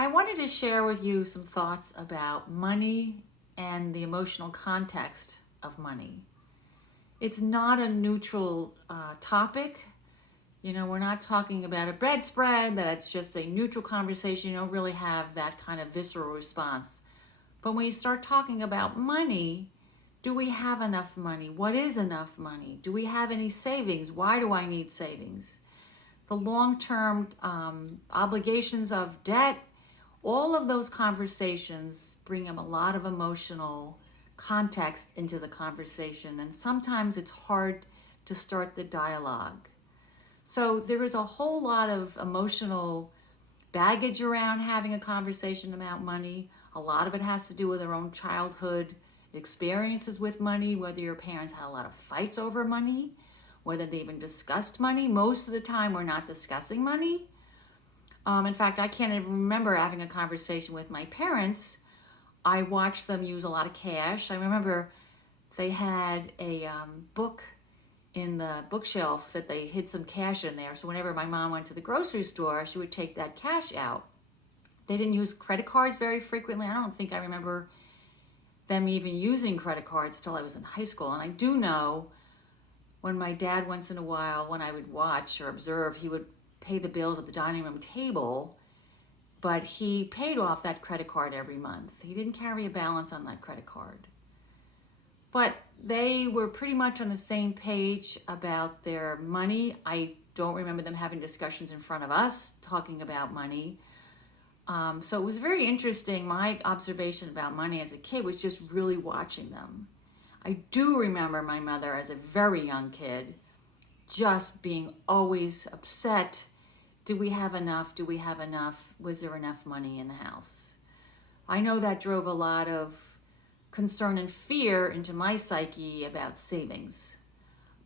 I wanted to share with you some thoughts about money and the emotional context of money. It's not a neutral topic. We're not talking about a bread spread, that it's just a neutral conversation. You don't really have that kind of visceral response. But when you start talking about money, do we have enough money? What is enough money? Do we have any savings? Why do I need savings? The long term obligations of debt, all of those conversations bring a lot of emotional context into the conversation, and sometimes it's hard to start the dialogue. So there is a whole lot of emotional baggage around having a conversation about money. A lot of it has to do with our own childhood experiences with money, whether your parents had a lot of fights over money, whether they even discussed money. Most of the time, we're not discussing money. In fact, I can't even remember having a conversation with my parents. I watched them use a lot of cash. I remember they had a book in the bookshelf that they hid some cash in there. So whenever my mom went to the grocery store, she would take that cash out. They didn't use credit cards very frequently. I don't think I remember them even using credit cards till I was in high school. And I do know when my dad, once in a while, when I would watch or observe, he would pay the bills at the dining room table, but he paid off that credit card every month. He didn't carry a balance on that credit card. But they were pretty much on the same page about their money. I don't remember them having discussions in front of us talking about money. So it was very interesting. My observation about money as a kid was just really watching them. I do remember my mother as a very young kid just being always upset. Do we have enough? Do we have enough? Was there enough money in the house? I know that drove a lot of concern and fear into my psyche about savings,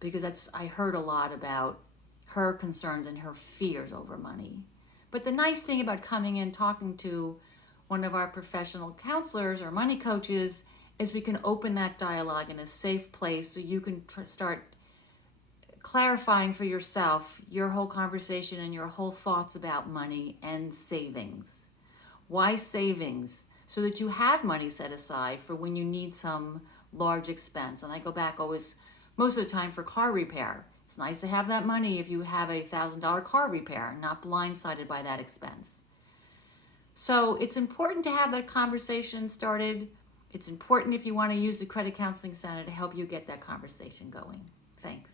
because I heard a lot about her concerns and her fears over money. But the nice thing about coming in talking to one of our professional counselors or money coaches is we can open that dialogue in a safe place so you can start clarifying for yourself your whole conversation and your whole thoughts about money and savings. Why savings? So that you have money set aside for when you need some large expense. And I go back always, most of the time, for car repair. It's nice to have that money if you have a $1,000 car repair, not blindsided by that expense. So it's important to have that conversation started. It's important if you want to use the Credit Counseling Center to help you get that conversation going. Thanks.